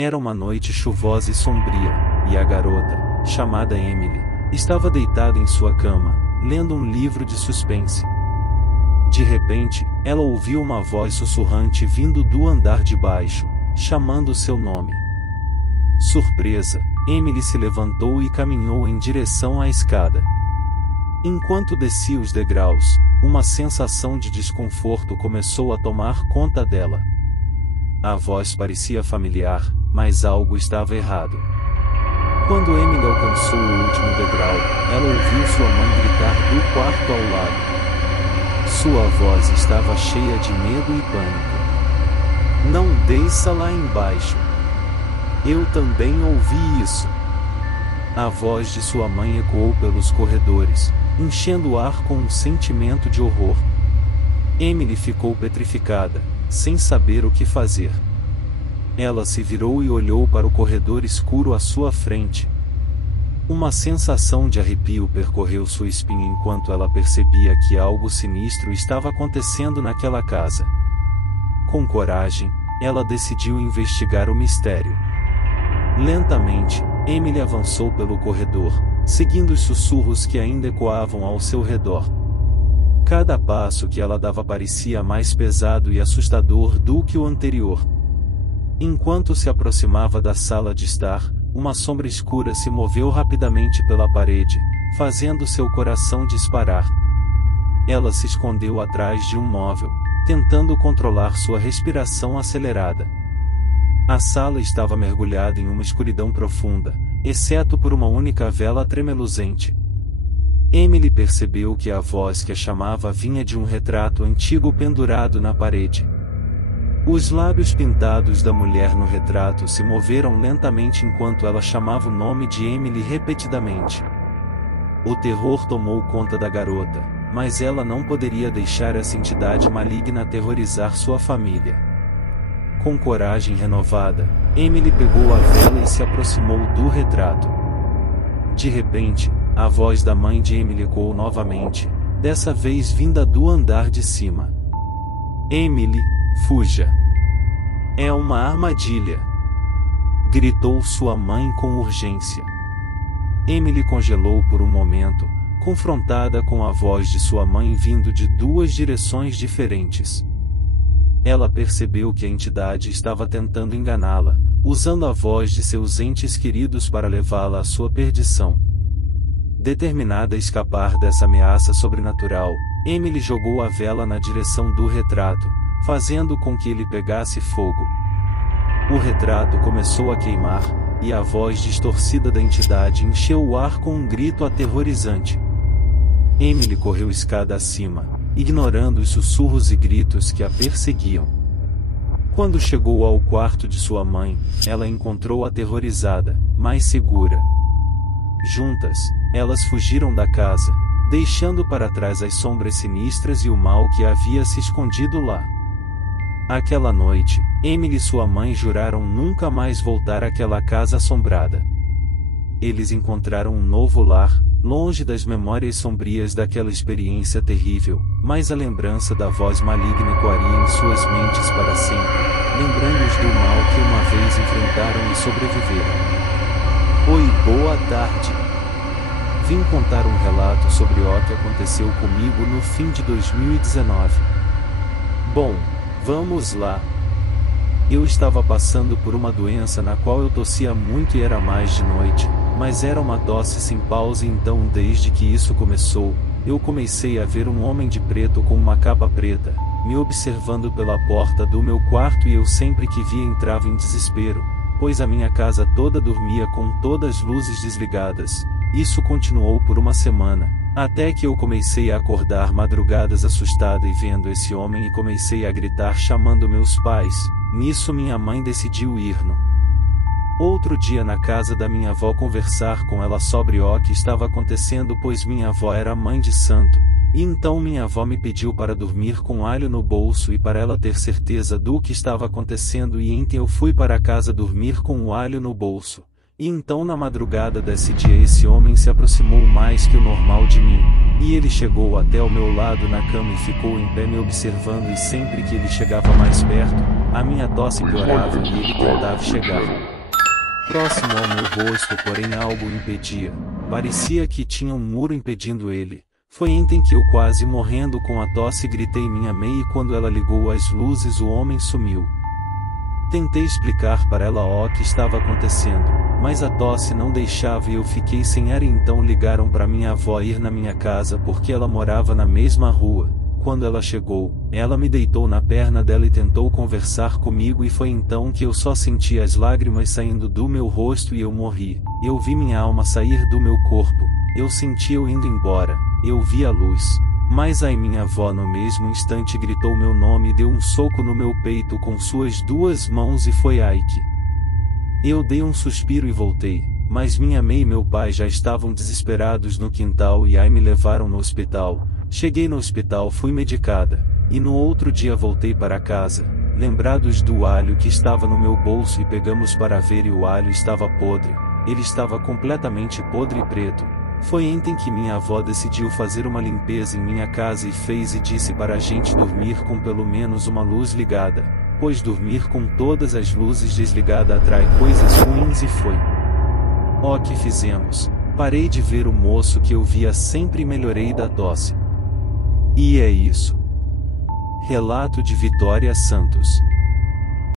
Era uma noite chuvosa e sombria, e a garota, chamada Emily, estava deitada em sua cama, lendo um livro de suspense. De repente, ela ouviu uma voz sussurrante vindo do andar de baixo, chamando seu nome. Surpresa, Emily se levantou e caminhou em direção à escada. Enquanto descia os degraus, uma sensação de desconforto começou a tomar conta dela. A voz parecia familiar, mas algo estava errado. Quando Emily alcançou o último degrau, ela ouviu sua mãe gritar do quarto ao lado. Sua voz estava cheia de medo e pânico. "Não desça lá embaixo." "Eu também ouvi isso." A voz de sua mãe ecoou pelos corredores, enchendo o ar com um sentimento de horror. Emily ficou petrificada, sem saber o que fazer. Ela se virou e olhou para o corredor escuro à sua frente. Uma sensação de arrepio percorreu sua espinha enquanto ela percebia que algo sinistro estava acontecendo naquela casa. Com coragem, ela decidiu investigar o mistério. Lentamente, Emily avançou pelo corredor, seguindo os sussurros que ainda ecoavam ao seu redor. Cada passo que ela dava parecia mais pesado e assustador do que o anterior. Enquanto se aproximava da sala de estar, uma sombra escura se moveu rapidamente pela parede, fazendo seu coração disparar. Ela se escondeu atrás de um móvel, tentando controlar sua respiração acelerada. A sala estava mergulhada em uma escuridão profunda, exceto por uma única vela tremeluzente. Emily percebeu que a voz que a chamava vinha de um retrato antigo pendurado na parede. Os lábios pintados da mulher no retrato se moveram lentamente enquanto ela chamava o nome de Emily repetidamente. O terror tomou conta da garota, mas ela não poderia deixar essa entidade maligna aterrorizar sua família. Com coragem renovada, Emily pegou a vela e se aproximou do retrato. De repente, a voz da mãe de Emily ecoou novamente, dessa vez vinda do andar de cima. "Emily, fuja. É uma armadilha!" gritou sua mãe com urgência. Emily congelou por um momento, confrontada com a voz de sua mãe vindo de duas direções diferentes. Ela percebeu que a entidade estava tentando enganá-la, usando a voz de seus entes queridos para levá-la à sua perdição. Determinada a escapar dessa ameaça sobrenatural, Emily jogou a vela na direção do retrato, fazendo com que ele pegasse fogo. O retrato começou a queimar, e a voz distorcida da entidade encheu o ar com um grito aterrorizante. Emily correu escada acima, ignorando os sussurros e gritos que a perseguiam. Quando chegou ao quarto de sua mãe, ela a encontrou aterrorizada, mas segura. Juntas, elas fugiram da casa, deixando para trás as sombras sinistras e o mal que havia se escondido lá. Aquela noite, Emily e sua mãe juraram nunca mais voltar àquela casa assombrada. Eles encontraram um novo lar, longe das memórias sombrias daquela experiência terrível, mas a lembrança da voz maligna ecoaria em suas mentes para sempre, lembrando-os do mal que uma vez enfrentaram e sobreviveram. Oi, boa tarde. Vim contar um relato sobre o que aconteceu comigo no fim de 2019. Bom, vamos lá. Eu estava passando por uma doença na qual eu tossia muito e era mais de noite, mas era uma tosse sem pausa, e então desde que isso começou, eu comecei a ver um homem de preto com uma capa preta, me observando pela porta do meu quarto, e eu sempre que via entrava em desespero, pois a minha casa toda dormia com todas as luzes desligadas. Isso continuou por uma semana, até que eu comecei a acordar madrugadas assustada e vendo esse homem e comecei a gritar chamando meus pais. Nisso minha mãe decidiu ir no outro dia na casa da minha avó conversar com ela sobre o que estava acontecendo, pois minha avó era mãe de santo, e então minha avó me pediu para dormir com alho no bolso e para ela ter certeza do que estava acontecendo, e então eu fui para casa dormir com o alho no bolso. E então na madrugada desse dia esse homem se aproximou mais que o normal de mim, e ele chegou até ao meu lado na cama e ficou em pé me observando, e sempre que ele chegava mais perto, a minha tosse piorava e ele tentava chegar próximo ao meu rosto, porém algo o impedia. Parecia que tinha um muro impedindo ele. Foi então que eu, quase morrendo com a tosse, gritei minha mãe, e quando ela ligou as luzes o homem sumiu. Tentei explicar para ela o que estava acontecendo, mas a tosse não deixava e eu fiquei sem ar, e então ligaram para minha avó ir na minha casa porque ela morava na mesma rua. Quando ela chegou, ela me deitou na perna dela e tentou conversar comigo, e foi então que eu só senti as lágrimas saindo do meu rosto e eu morri. Eu vi minha alma sair do meu corpo, eu senti eu indo embora, eu vi a luz. Mas aí minha avó no mesmo instante gritou meu nome e deu um soco no meu peito com suas duas mãos, e foi aí que eu dei um suspiro e voltei. Mas minha mãe e meu pai já estavam desesperados no quintal e aí me levaram no hospital. Cheguei no hospital, fui medicada, e no outro dia voltei para casa, lembrados do alho que estava no meu bolso, e pegamos para ver e o alho estava podre, ele estava completamente podre e preto. Foi então que minha avó decidiu fazer uma limpeza em minha casa e fez e disse para a gente dormir com pelo menos uma luz ligada, pois dormir com todas as luzes desligadas atrai coisas ruins, e foi o que fizemos. Parei de ver o moço que eu via sempre e melhorei da tosse. E é isso. Relato de Vitória Santos.